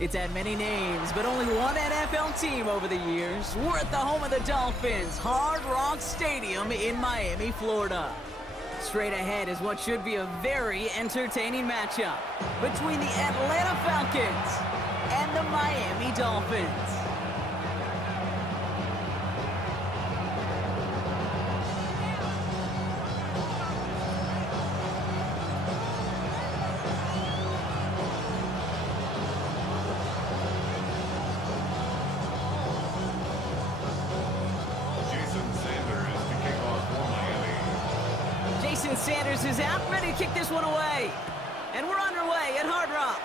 It's had many names, but only one NFL team over the years. We're at the home of the Dolphins, Hard Rock Stadium in Miami, Florida. Straight ahead is what should be a very entertaining matchup between the Atlanta Falcons and the Miami Dolphins. Sanders is out, ready to kick this one away. And we're underway at Hard Rock.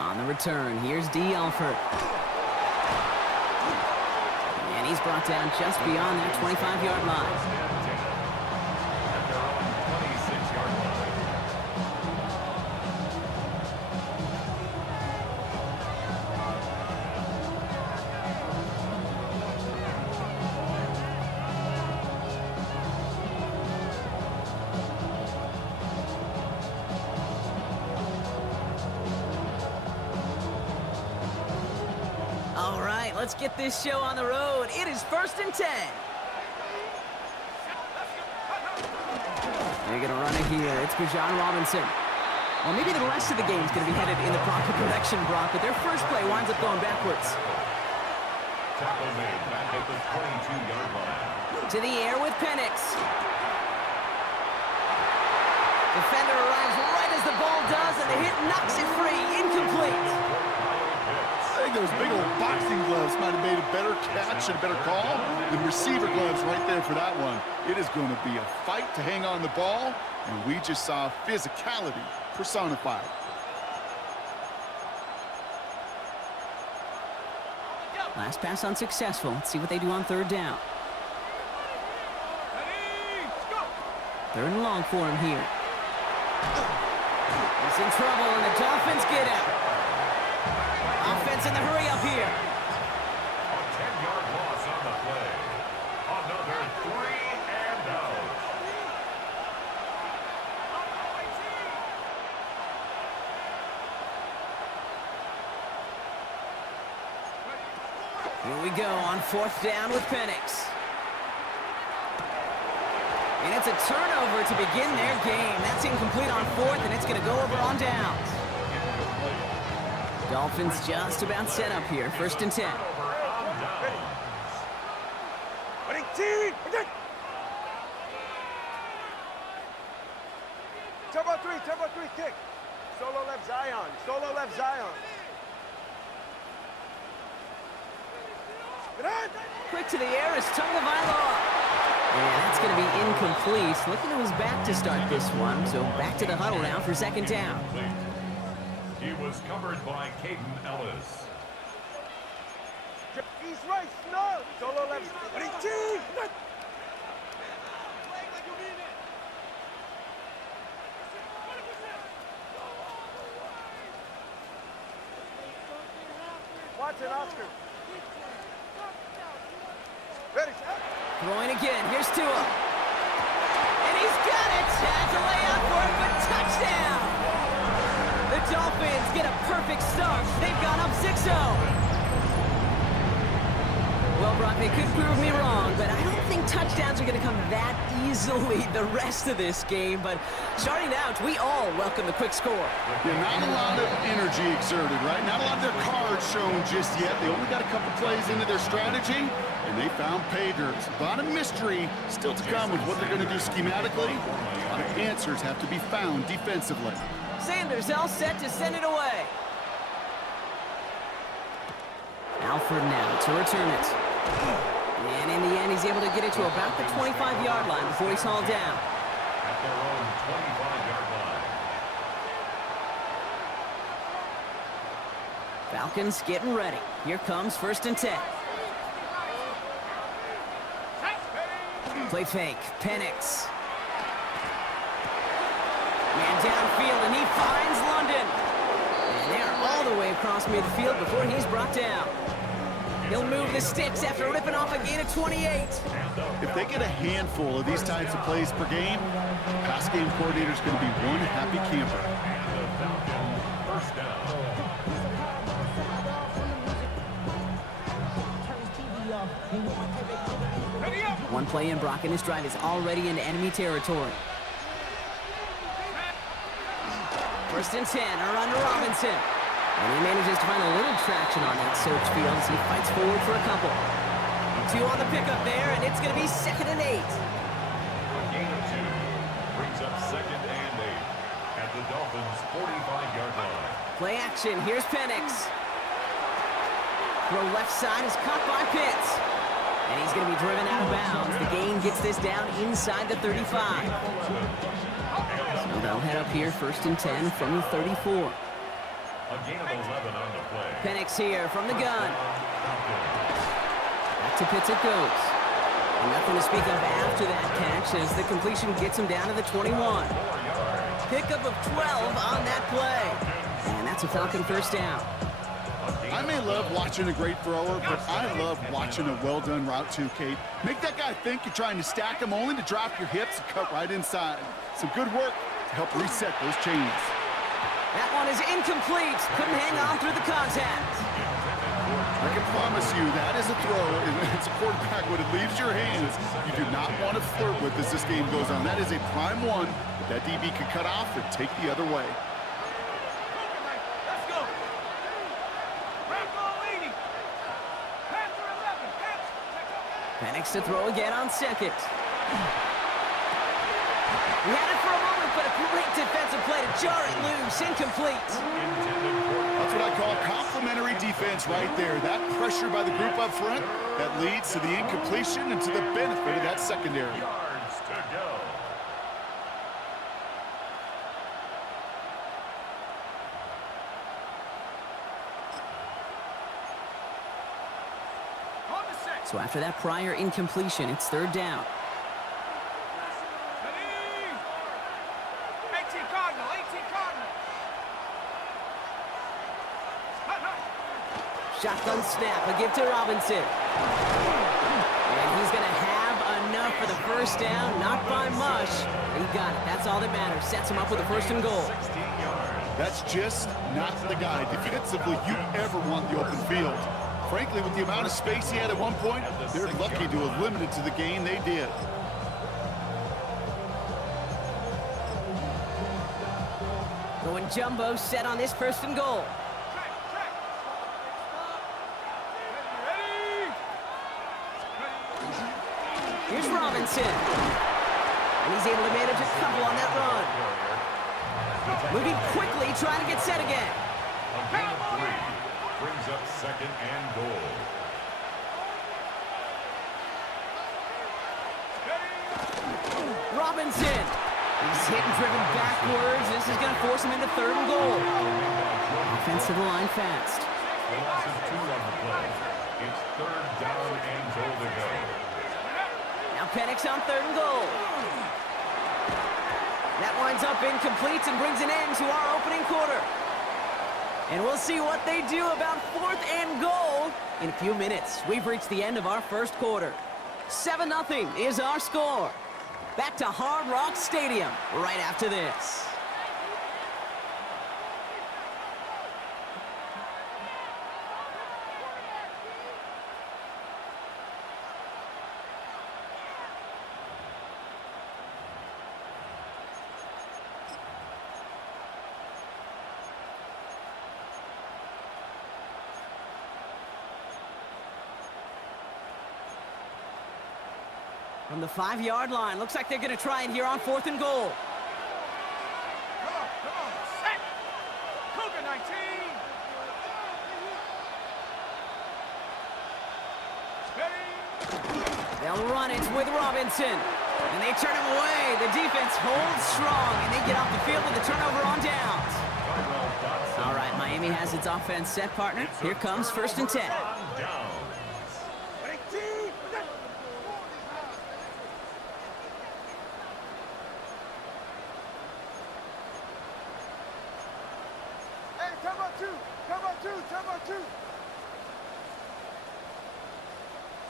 On the return, here's D. Alford. And he's brought down just beyond that 25-yard line. All right, let's get this show on the road. It is 1st and 10. They're going to run it here. It's Bijan Robinson. Well, maybe the rest of the game's going to be headed in the proper direction, Brock, but their first play winds up going backwards. Tackle made back at the 22-yard line. To the air with Penix. Defender arrives right as the ball does, and the hit knocks it free. Incomplete. I think those big old boxing gloves might have made a better catch and a better call than receiver gloves right there for that one. It is going to be a fight to hang on the ball, and we just saw physicality personified. Last pass unsuccessful. Let's see what they do on 3rd down. 3rd and long for him here. He's in trouble, and the Dolphins get out. Offense in the hurry up here. A 10-yard loss on the play. Another 3 and out. Here we go on 4th down with Penix. And it's a turnover to begin their game. That's incomplete on 4th, and it's going to go over on downs. Dolphins just about set up here. 1st and 10. Turbo 3, kick. Solo left Zion. Solo left Zion. Quick to the air is Tagovailoa. And that's going to be incomplete. Looking to his back to start this one. So back to the huddle now for 2nd down. He was covered by Caden Ellis. East right, snug. Solo left. Watson, Oscar. Ready, throwing again. Here's Tua. And he's got it. Has a layout for it, but touchdown. The Dolphins get a perfect start. They've gone up 6-0. Well, Brock, they could prove me wrong, but I don't think touchdowns are going to come that easily the rest of this game. But starting out, we all welcome the quick score. Yeah, not a lot of energy exerted, right? Not a lot of their cards shown just yet. They only got a couple plays into their strategy, and they found pay dirt. A lot of mystery still to come with what they're going to do schematically. A lot of answers have to be found defensively. Sanders all set to send it away. Alford now to return it. And in the end, he's able to get it to about the 25-yard line before he's hauled down. At their own 25-yard line. Falcons getting ready. Here comes 1st and 10. Play fake. Penix. Man downfield, and he finds London. And they're all the way across midfield before he's brought down. He'll move the sticks after ripping off a gain of 28. If they get a handful of these types of plays per game, pass game coordinator's going to be one happy camper. And the Falcons first down. One play in, Brock, and his drive is already into enemy territory. First and 10, around to Robinson. And he manages to find a little traction on that search field as he fights forward for a couple. 2 on the pickup there, and it's going to be 2nd and 8. A gain of 2 brings up 2nd and 8 at the Dolphins' 45-yard line. Play action, here's Penix. Throw left side is caught by Pitts. And he's going to be driven out of bounds. The gain gets this down inside the 35. So they'll head up here, 1st and 10 from the 34. A gain of 11 on the play. Penix here from the gun. Back to Pitts it goes. And nothing to speak of after that catch as the completion gets him down to the 21. Pickup of 12 on that play. And that's a Falcon first down. I may love watching a great thrower, but I love watching a well-done route too, Kate. Make that guy think you're trying to stack him only to drop your hips and cut right inside. Some good work to help reset those chains. That one is incomplete. Couldn't hang on through the contact. I can promise you that is a throw, and it's a quarterback when it leaves your hands. You do not want to flirt with as this game goes on. That is a prime one that DB can cut off and take the other way. Let's go. Penix to throw again on 2nd. He had it for a moment, but a great defensive play to jar it loose. Incomplete. That's what I call complimentary defense right there. That pressure by the group up front, that leads to the incompletion and to the benefit of that secondary. Yards to go. So after that prior incompletion, it's 3rd down. 18 Cardinal. Shotgun snap, a give to Robinson. And he's going to have enough for the first down, not by much. He got it. That's all that matters. Sets him up with a 1st and goal. 16 yards. That's just not the guy defensively you ever want the open field. Frankly, with the amount of space he had at one point, they're lucky to have limited to the gain they did. Going jumbo set on this 1st and goal. Here's Robinson. And he's able to manage a couple on that run. Moving quickly, trying to get set again. A gain of 3 brings up 2nd and goal. Robinson. He's hit and driven backwards. This is going to force him into 3rd and goal. Offense to the line fast. The loss of 2 on the play. It's 3rd down and goal to go. Now Penix on 3rd and goal. That winds up incomplete and brings an end to our opening quarter. And we'll see what they do about 4th and goal in a few minutes. We've reached the end of our 1st quarter. 7-0 is our score. Back to Hard Rock Stadium right after this. From the 5-yard line, looks like they're going to try it here on 4th and goal. Come on, set. Cougar 19. They'll run it with Robinson. And they turn him away. The defense holds strong, and they get off the field with a turnover on downs. All right, Miami has its offense set, partner. Here comes 1st and 10. Turbo two.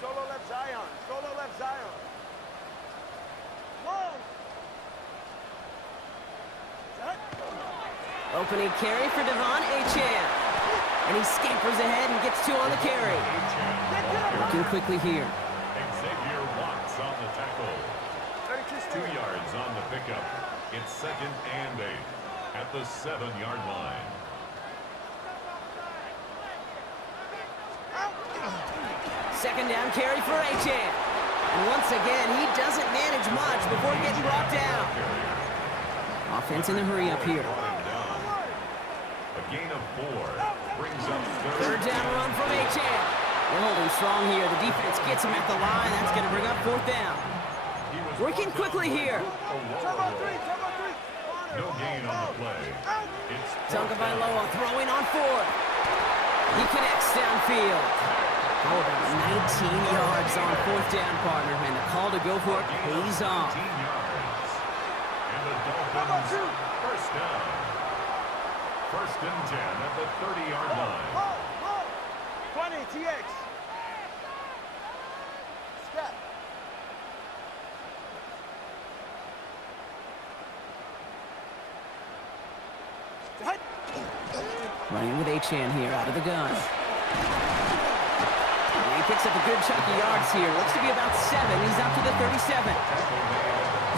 Solo left Zion. Long. Opening carry for Devon Achane. And he scampers ahead and gets 2 on the carry. Working quickly here. Xavier Watts on the pickup. It's 2nd and 8 at the 7-yard line. Second down carry for H2H. And once again, he doesn't manage much before getting brought down. Offense in the hurry up here. A gain of 4 brings up Third down run from H2H. They're holding strong here. The defense gets him at the line. That's going to bring up 4th down. Working quickly here. No gain on the play. It's Tagovailoa throwing on 4th. He connects downfield. How about 19 yards on 4th down, partner? And the call to go for it pays off. 18 yards. And the Dolphins first down. 1st and 10 at the 30-yard line. 20, TX. Step. Running with H2H here out of the gun. And he picks up a good chunk of yards here. Looks to be about 7. He's up to the 37.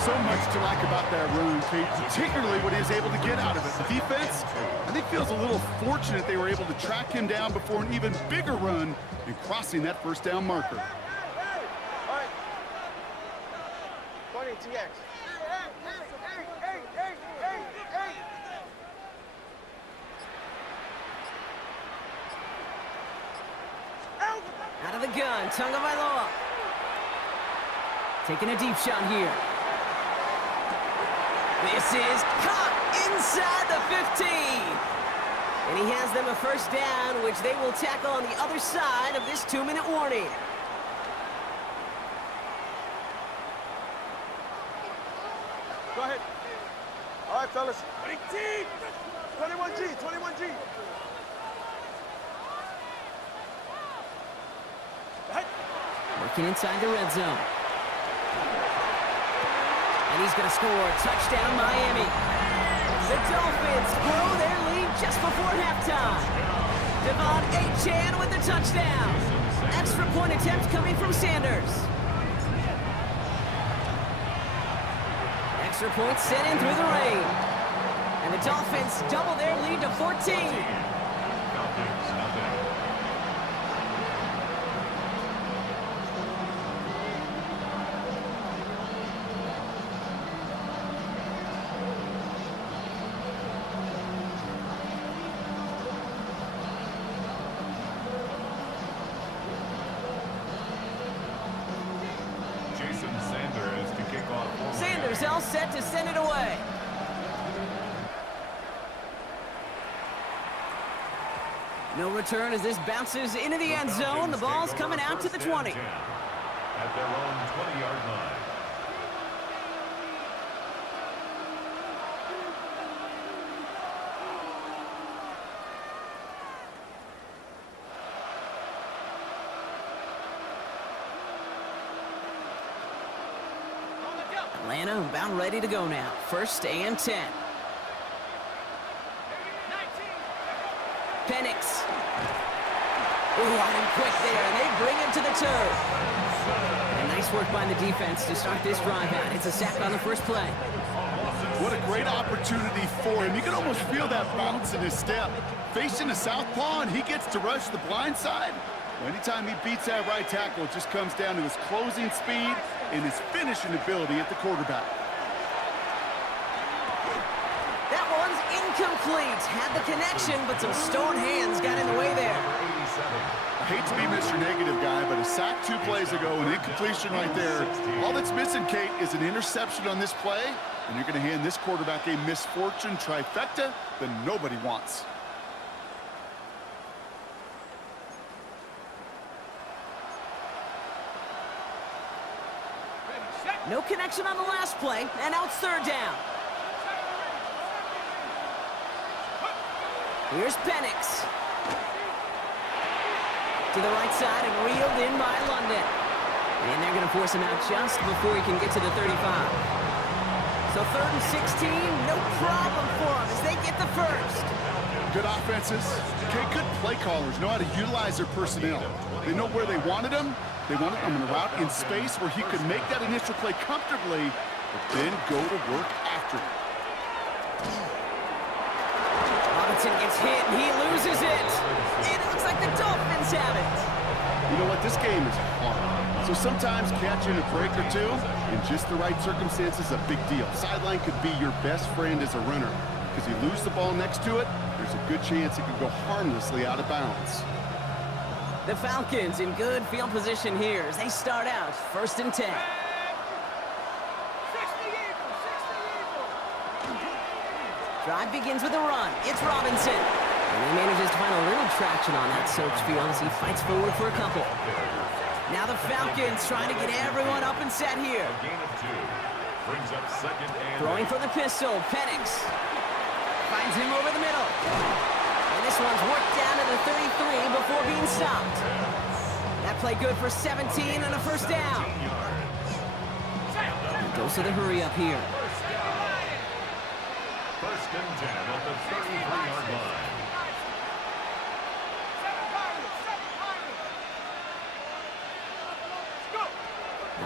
So much to like about that run, Kate, particularly what he was able to get out of it. The defense, I think, feels a little fortunate they were able to track him down before an even bigger run and crossing that 1st down marker. All right. 20, TX. Out of the gun, Tagovailoa. Taking a deep shot here. This is caught inside the 15. And he has them a 1st down, which they will tackle on the other side of this 2-minute warning. Go ahead. All right, fellas. 21G, 21G. Working inside the red zone. And he's going to score. Touchdown, Miami. The Dolphins grow their lead just before halftime. H2H with the touchdown. Extra point attempt coming from Sanders. Extra point sent in through the rain. And the Dolphins double their lead to 14. Falcons, nothing. Sanders to kick off. Sanders all set to send it away. No return as this bounces into the end zone. The ball's coming out to the 20. At their own 20-yard line. Atlanta about ready to go now. 1st and 10. Penix. Wide and quick there, and they bring him to the turf. And nice work by the defense to start this drive out. It's a sack on the 1st play. What a great opportunity for him. You can almost feel that bounce in his step. Facing the southpaw, and he gets to rush the blind side. Well, anytime he beats that right tackle, it just comes down to his closing speed and his finishing ability at the quarterback. That one's incomplete. Had the connection, but some stone hands got in the way there. I hate to be Mr. Negative guy, but a sack 2 plays ago, an incompletion right there. All that's missing, Kate, is an interception on this play, and you're going to hand this quarterback a misfortune trifecta that nobody wants. No connection on the last play, and now it's 3rd down. Here's Penix. To the right side and reeled in by London. And they're going to force him out just before he can get to the 35. So 3rd and 16, no problem for him as they get the 1st. Good offenses, okay, good play callers know how to utilize their personnel. They know where they wanted him. They wanted him in a route in space where he could make that initial play comfortably but then go to work after it. Robinson gets hit, and he loses it. It looks like the Dolphins have it. You know what? This game is hard. So sometimes catching a break or two in just the right circumstances is a big deal. Sideline could be your best friend as a runner, because you lose the ball next to it, there's a good chance it could go harmlessly out of bounds. The Falcons in good field position here as they start out 1st and 10. Drive begins with a run. It's Robinson. And he manages to find a little traction on that soaked field as he fights forward for a couple. Now the Falcons trying to get everyone up and set here. A gain of 2. Brings up 2nd and Throwing for the pistol, Penix. Finds him over the middle. And this one's worked down to the 33 before being stopped. That play good for 17 and a 1st down. He goes to the hurry up here. 1st and 10 at the 33-yard line.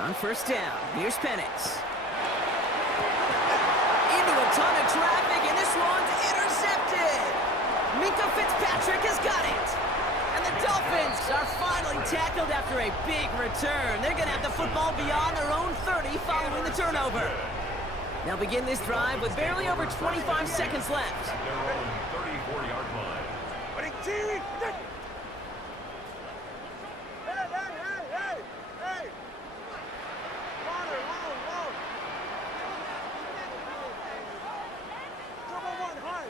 On 1st down, here's Penix. Into a ton of traffic, and this one's intercepted. Minka Fitzpatrick has got it. And the Dolphins are finally tackled after a big return. They're going to have the football beyond their own 30 following the turnover. They'll begin this drive with barely over 25 seconds left. At their own 34-yard line. Hey! Long. Double one, hard.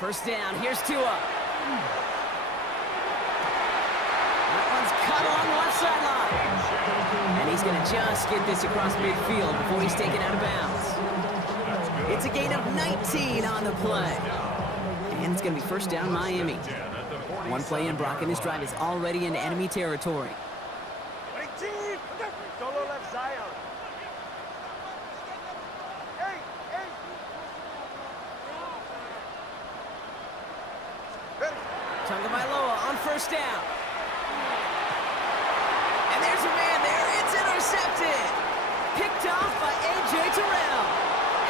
1st down, here's Tua. That one's cut along the left sideline. And he's going to just get this across midfield before he's taken out of bounds. It's a gain of 19 on the play. And it's going to be 1st down Miami. One play in, Brock, and this drive is already in enemy territory. Solo left Zion. Hey! Tagovailoa on 1st down. And there's a man there. It's intercepted. Picked off by A.J. Terrell.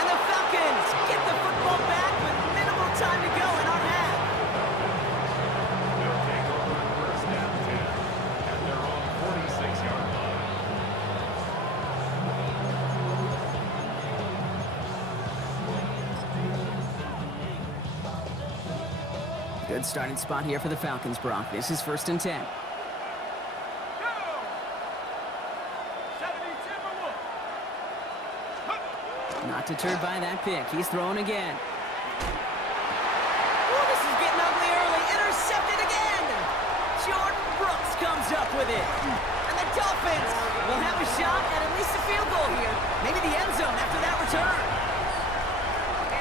And the Falcons get the football back with minimal time to go in our half. They'll take over 1st and 10 at their own 46-yard line. Good starting spot here for the Falcons, Brock. This is 1st and 10. Not deterred by that pick. He's throwing again. Oh, this is getting ugly early. Intercepted again. Jordan Brooks comes up with it. And the Dolphins will have a shot at least a field goal here. Maybe the end zone after that return.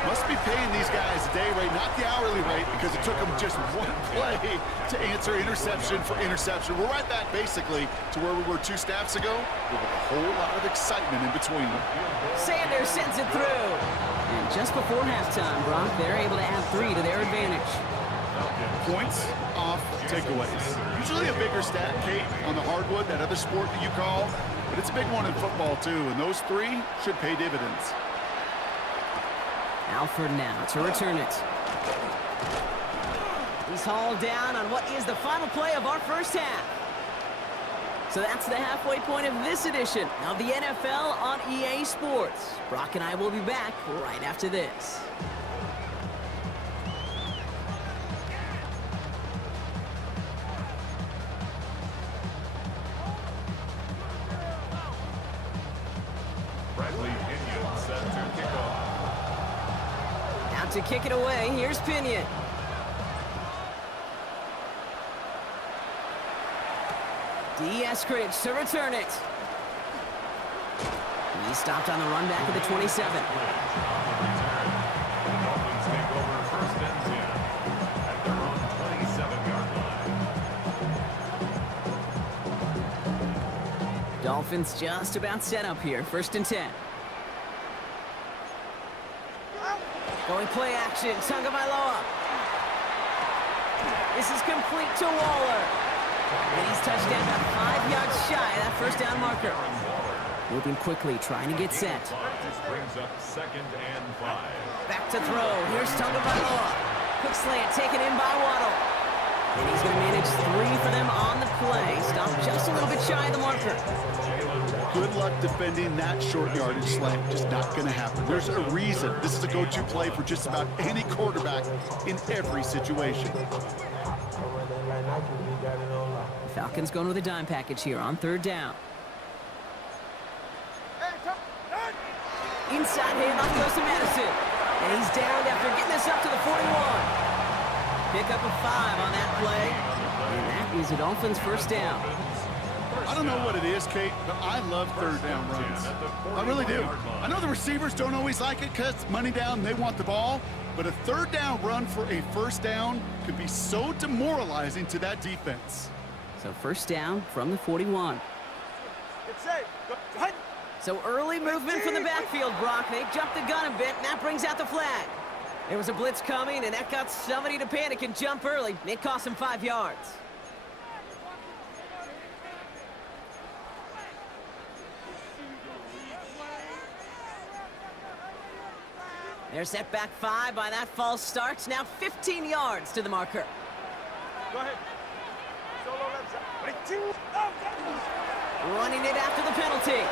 Must be paying these guys a day rate, not the hourly rate, because it took them just one play to answer interception for interception. We're right back, basically, to where we were 2 snaps ago, with a whole lot of excitement in between them. Sanders sends it through. And just before halftime, Brock, they're able to add 3 to their advantage. Points off takeaways. Usually a bigger stat, Kate, on the hardwood, that other sport that you call, but it's a big one in football, too, and those 3 should pay dividends. Alford now to return it. He's hauled down on what is the final play of our 1st half. So that's the halfway point of this edition of the NFL on EA Sports. Brock and I will be back right after this. Bradley Pinion set to kick off. Out to kick it away, here's Pinion. D. Eskridge to return it. He stopped on the run back of the 27. The Dolphins take over 1st and 10 at their own 27-yard line. Dolphins just about set up here, 1st and 10. Going play action, Tagovailoa. This is complete to Waller. And he's touchdown about 5 yards shy of that first down marker. Moving quickly, trying to get set. Brings up 2nd and 5. Back to throw. Here's Tagovailoa. Quick slant taken in by Waddle. And he's going to manage 3 for them on the play. Stopped just a little bit shy of the marker. Good luck defending that short yardage slant. Just not going to happen. There's a reason this is a go-to play for just about any quarterback in every situation. The Falcons going with a dime package here on 3rd down. Inside handoff goes to Madison. And he's downed after getting this up to the 41. Pick up a 5 on that play. And that is the Dolphins' first down. I don't know what it is, Kate, but I love 3rd down runs. I really do. I know the receivers don't always like it because money down, they want the ball. But a 3rd down run for a 1st down could be so demoralizing to that defense. So 1st down from the 41. It's safe. So early movement from the backfield, Brock. They jumped the gun a bit, and that brings out the flag. There was a blitz coming, and that got somebody to panic and jump early. It cost them 5 yards. They're set back 5 by that false start. Now 15 yards to the marker. Go ahead. Solo left side. Running it after the penalty.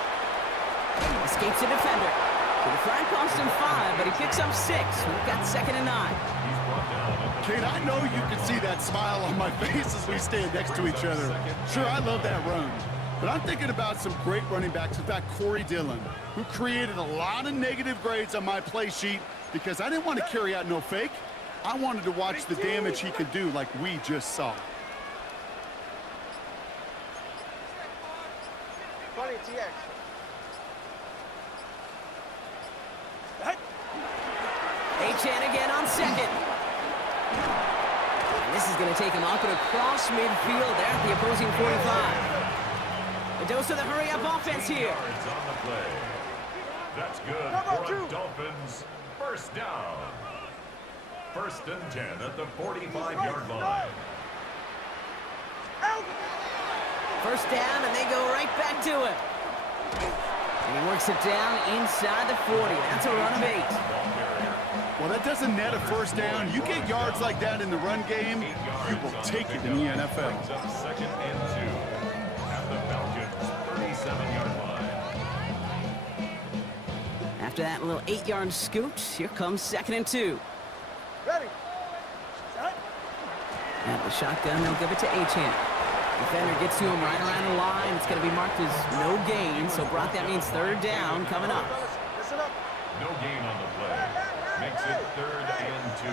Escapes a defender. So the flag cost him 5, but he picks up 6. We've got 2nd and 9. Kate, I know you can see that smile on my face as we stand next to each other. Sure, I love that run. But I'm thinking about some great running backs. In fact, Corey Dillon, who created a lot of negative grades on my play sheet because I didn't want to carry out no fake. I wanted to watch the damage he could do like we just saw. Funny TX. H.N. again on 2nd. And this is going to take him up and across midfield there at the opposing 45. A dose of the hurry-up offense here. Yards on the play. That's good for the Dolphins. 1st down. 1st and 10 at the 45-yard line. 1st down, and they go right back to it. And he works it down inside the 40. That's a run of 8. Well, that doesn't net a 1st down. You get yards like that in the run game, you will take it in the NFL. Brings up 2nd and 2 at the Falcons' 37-yard line. After that little 8-yard scoot, here comes 2nd and 2. Ready. Set. And the shotgun, they'll give it to H.N. Defender gets to him right around the line. It's going to be marked as no gain. So, Brock, that means 3rd down coming up. Listen up. No gain on the play. Makes it 3rd and 2.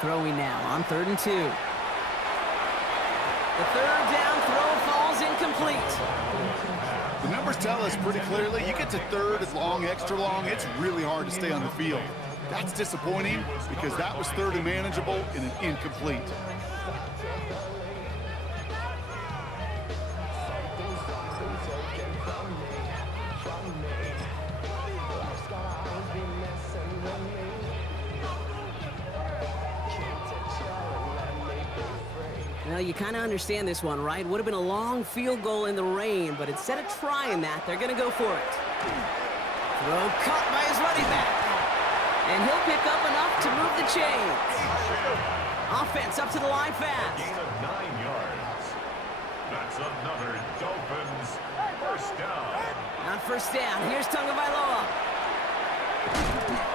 Throwing now on 3rd and 2. The 3rd down throw falls incomplete. The numbers tell us pretty clearly, you get to 3rd and long, extra long, it's really hard to stay on the field. That's disappointing because that was 3rd and manageable and an incomplete. Well, you kind of understand this one, right? Would have been a long field goal in the rain, but instead of trying that, they're going to go for it. Throw caught by his running back. And he'll pick up enough to move the chains. Offense up to the line fast. Gain of 9 yards. That's another Dolphins 1st down. On 1st down, here's Tagovailoa.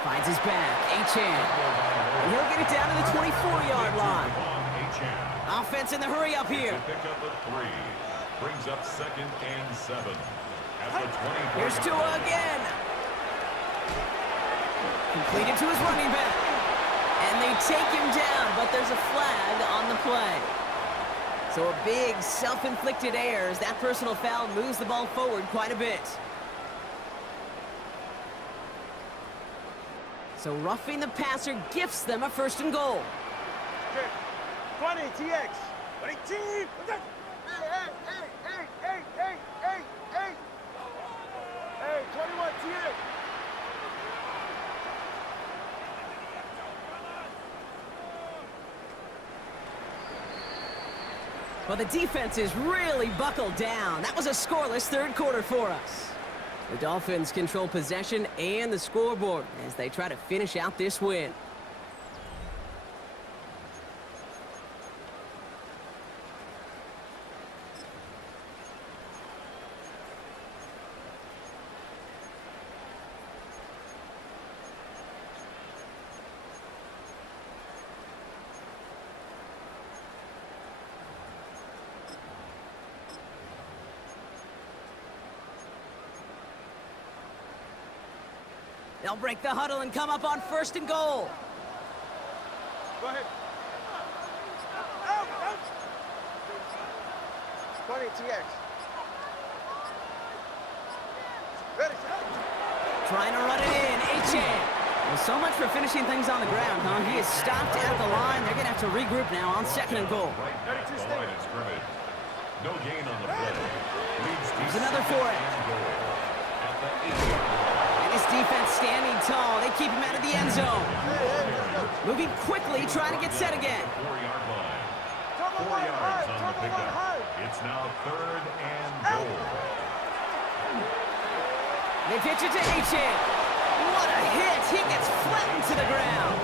Finds his back, H.N. And he'll get it down to the 24-yard line. Offense in the hurry up here. Pick up a 3. Brings up 2nd and 7. At the 24. Here's Tua again. Completed to his running back. And they take him down, but there's a flag on the play. So a big self-inflicted error as that personal foul moves the ball forward quite a bit. So roughing the passer gifts them a 1st and goal. 20 TX. 22. Hey, 21 TX. Well, the defense is really buckled down. That was a scoreless third quarter for us. The Dolphins control possession and the scoreboard as they try to finish out this win. They'll break the huddle and come up on 1st and goal. Go ahead. Out, out. 20 TX. Ready, set. Trying to run it in, H2H. Well, so much for finishing things on the ground, huh? He is stopped at the line. They're going to have to regroup now on 2nd and goal. Right at the line of scrimmage. No gain on the play. There's another for it. And his defense standing tall. They keep him out of the end zone. Moving quickly, trying to get set again. 4-yard line. 4 yards on the pickup. It's now 3rd and goal. They pitch it to H2H. What a hit! He gets flattened to the ground.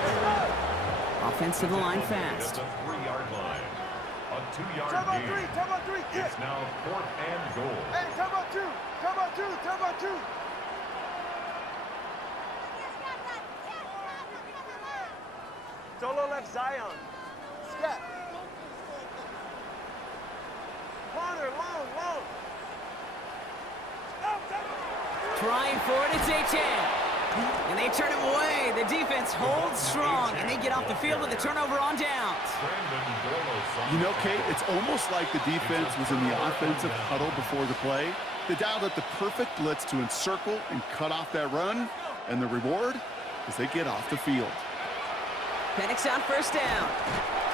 Offense to the line fast. It's a 3-yard line. A 2-yard Turbo gain. three, kick. It's now 4th and goal. Hey, turbo two. Solo left Zion. Scat. Corner, long. Trying for it, it's H2H. And they turn him away. The defense holds strong, and they get off the field with a turnover on downs. You know, Kate, it's almost like the defense was in the offensive huddle before the play. They dialed up the perfect blitz to encircle and cut off that run, and the reward is they get off the field. Penix on 1st down.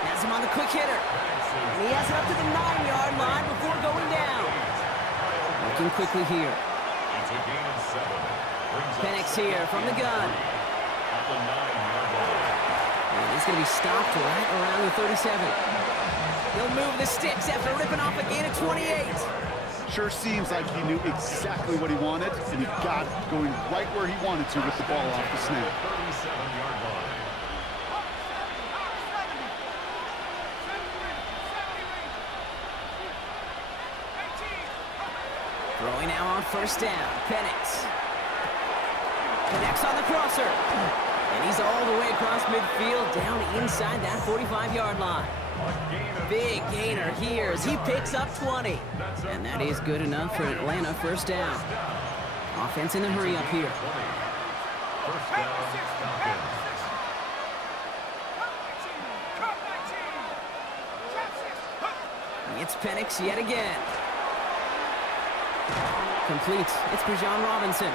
Has him on the quick hitter. And he has it up to the 9-yard line before going down. Looking quickly here. It's a gain of 7. Penix here from the gun. At the 9-yard line. And he's going to be stopped right around the 37. He'll move the sticks after ripping off a gain of 28. Sure seems like he knew exactly what he wanted, and he got going right where he wanted to with the ball off the snap. 37-yard line. Throwing now on 1st down. Penix. Connects on the crosser. And he's all the way across midfield, down inside that 45-yard line. Big gainer here as he picks up 20. And that is good enough for Atlanta 1st down. Offense in a hurry up here. 1st down, Falcons. It's Penix yet again. Complete. It's Bijan Robinson.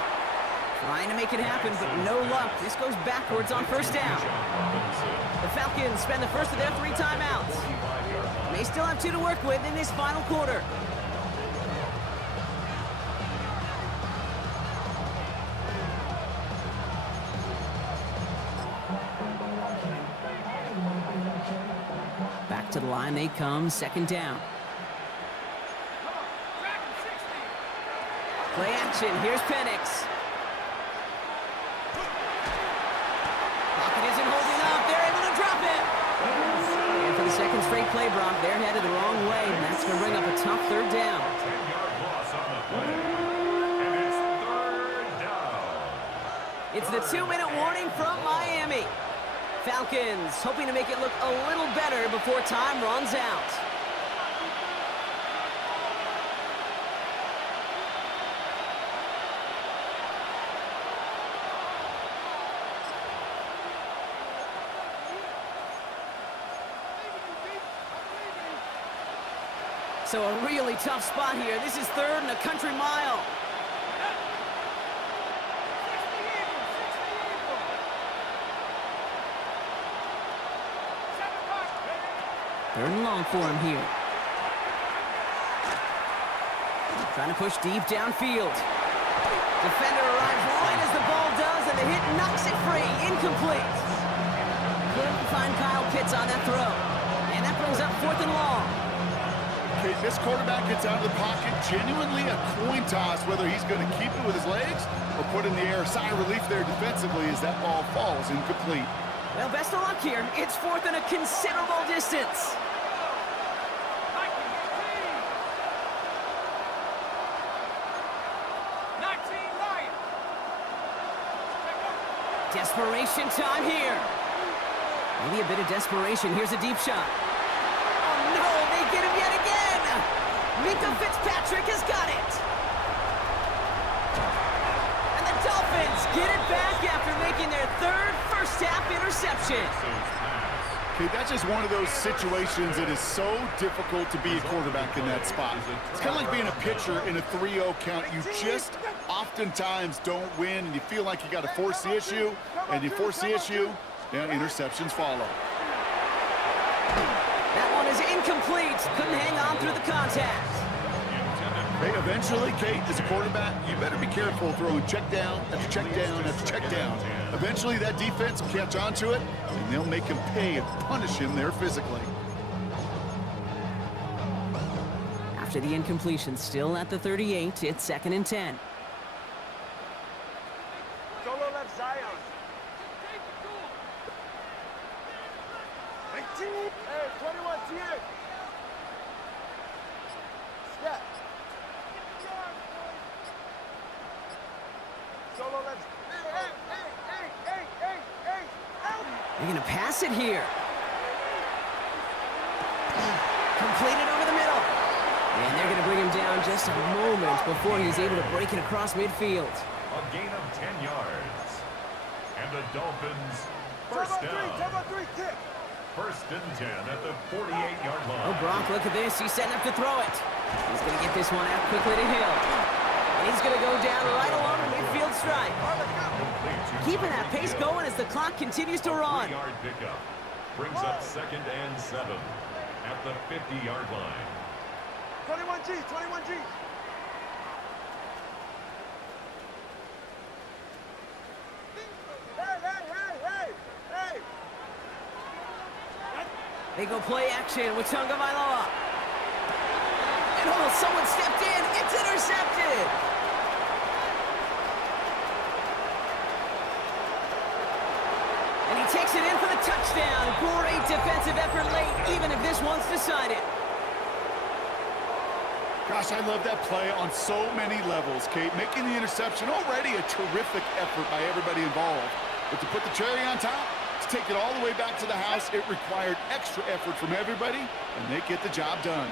Trying to make it happen, but no luck. This goes backwards on 1st down. The Falcons spend the first of their 3 timeouts. They still have 2 to work with in this final quarter. Back to the line they come, 2nd down. Play action, here's Penix. Pocket isn't holding up, they're able to drop it. And for the 2nd straight play, Brock, they're headed the wrong way, and that's going to bring up a tough 3rd down. 10-yard loss on the play. And it's 3rd down. It's the 2-minute warning from Miami. Falcons hoping to make it look a little better before time runs out. So a really tough spot here. This is 3rd and a country mile. Third and long for him here. Trying to push deep downfield. Defender arrives right as the ball does, and the hit knocks it free. Incomplete. Couldn't find Kyle Pitts on that throw. And that brings up 4th and long. Kate, this quarterback gets out of the pocket, genuinely a coin toss, whether he's going to keep it with his legs or put in the air. Sigh of relief there defensively as that ball falls incomplete. Well, best of luck here. It's fourth and a considerable distance. Desperation time here. Maybe a bit of desperation. Here's a deep shot. Oh, no, they get him yet again. Minka Fitzpatrick has got it. And the Dolphins get it back after making their third first-half interception. Okay, that's just one of those situations that is so difficult to be a quarterback in that spot. It's kind of like being a pitcher in a 3-0 count. You just oftentimes don't win, and you feel like you got to force the issue, and you force the issue, and interceptions follow. That one is incomplete. Couldn't hang on through the contact. Hey, eventually, Kate, as a quarterback, you better be careful throwing check down after check down after check down. Eventually, that defense will catch on to it, and they'll make him pay and punish him there physically. After the incompletion, still at the 38, it's 2nd and 10. Solo left Zion. Hey, 21 TX. Step. Solo left. Hey. Out. They're going to pass it here. Completed over the middle. And they're going to bring him down just a moment before he's able to break it across midfield. A gain of 10 yards. And the Dolphins first down. Turbo 3, kick. First and 10 at the 48-yard line. Oh, Brock, look at this. He's setting up to throw it. He's going to get this one out quickly to Hill. And he's going to go down right along the midfield stripe. Keeping that pace going as the clock continues to run. 3-yard pickup brings up 2nd and 7 at the 50-yard line. 21G. Hey. They go play action with Tagovailoa. And oh, someone stepped in. It's intercepted. And he takes it in for the touchdown. Great defensive effort late, even if this one's decided. Gosh, I love that play on so many levels, Kate. Making the interception, already a terrific effort by everybody involved. But to put the cherry on top, to take it all the way back to the house, it required extra effort from everybody, and they get the job done.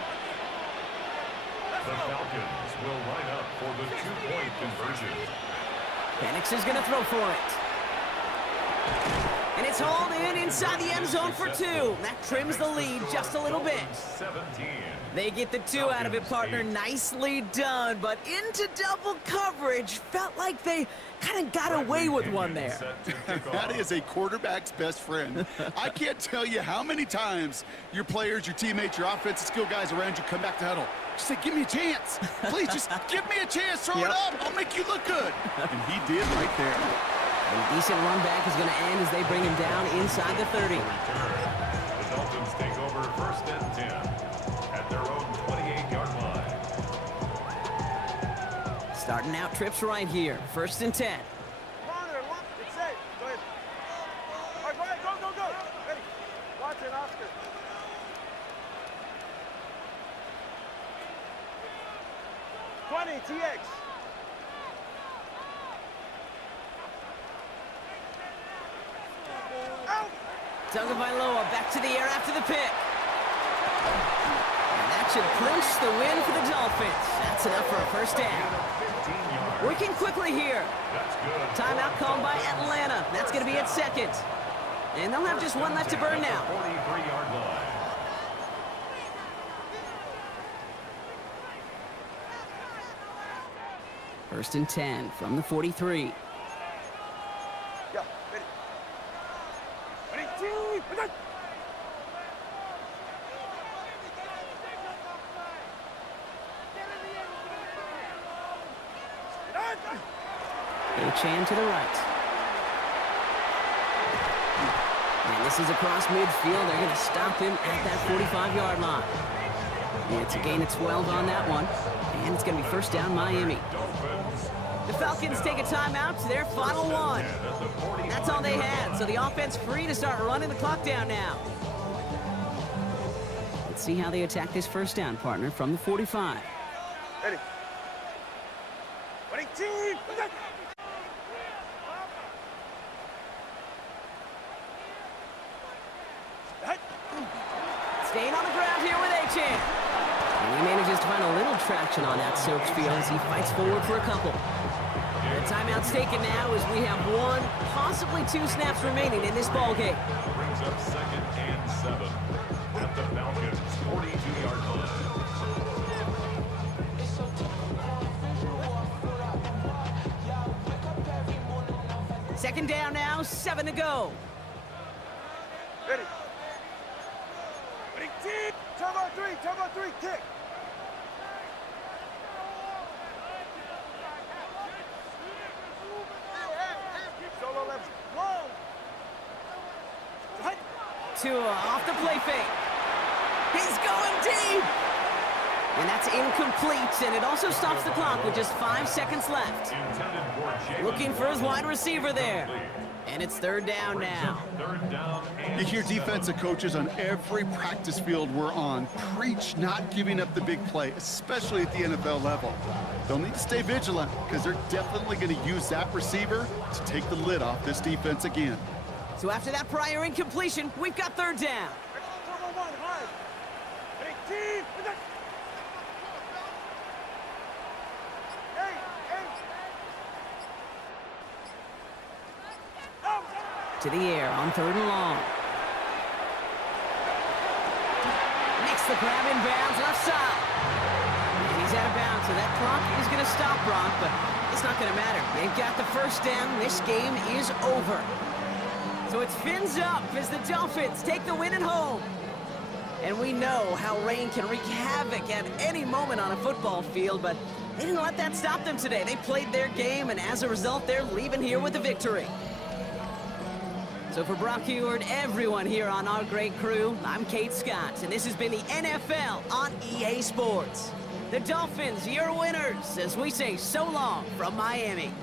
The Falcons will line up for the 2-point conversion. Penix is going to throw for it. And it's hauled in inside the end zone for 2. That trims the lead just a little bit. 17. They get the 2 out of it, partner. Nicely done, but into double coverage. Felt like they kind of got away with one there. That is a quarterback's best friend. I can't tell you how many times your players, your teammates, your offensive skill guys around you come back to huddle. Just say, give me a chance. Please, just give me a chance. Throw it up. I'll make you look good. And he did right there. A decent run back is going to end as they bring him down inside the 30. The Dolphins take over 1st and 10 at their own 28-yard line. Starting out trips right here. 1st and 10. Monitor, look, it's safe. Go ahead. All right, go. Ready. Watch it, Oscar. TX. Out. Tagovailoa back to the air after the pick. And that should clinch the win for the Dolphins. That's enough for a first down. Working quickly here. Timeout called by Atlanta. That's going to be at 2nd. And they'll have just one left to burn now. 43-yard line. First and 10 from the 43. Yeah, ready. Ready. H-Chan to the right. And this is across midfield. They're going to stop him at that 45-yard line. It's a gain of 12 on that one. And it's going to be first down Miami. The Falcons take a timeout to their final one. That's all they had, so the offense free to start running the clock down now. Let's see how they attack this first down, partner, from the 45. Ready. Ready, team! Staying on the ground here with H2H. And he manages to find a little traction on that soaked field as he fights forward for a couple. The timeout's taken now as we have 1, possibly 2 snaps remaining in this ballgame. Brings up 2nd and 7 at the Falcons' 42-yard line. Second down now, 7 to go. Ready. Ready, team! Turbo 3, kick! Solo left, long! Tua off the play fake. He's going deep! And that's incomplete, and it also stops the clock with just 5 seconds left. Looking for his wide receiver there. And it's third down now. You hear defensive coaches on every practice field we're on preach not giving up the big play, especially at the NFL level. They'll need to stay vigilant because they're definitely going to use that receiver to take the lid off this defense again. So after that prior incompletion, we've got third down. Turbo 1, high! Ready, team! To the air on third and long. Makes the grab in bounds left side. And he's out of bounds, so that clock is going to stop, Brock, but it's not going to matter. They've got the first down. This game is over. So it's fins up as the Dolphins take the win at home. And we know how rain can wreak havoc at any moment on a football field, but they didn't let that stop them today. They played their game, and as a result, they're leaving here with a victory. So for Brock Heward, everyone here on our great crew, I'm Kate Scott, and this has been the NFL on EA Sports. The Dolphins, your winners, as we say so long from Miami.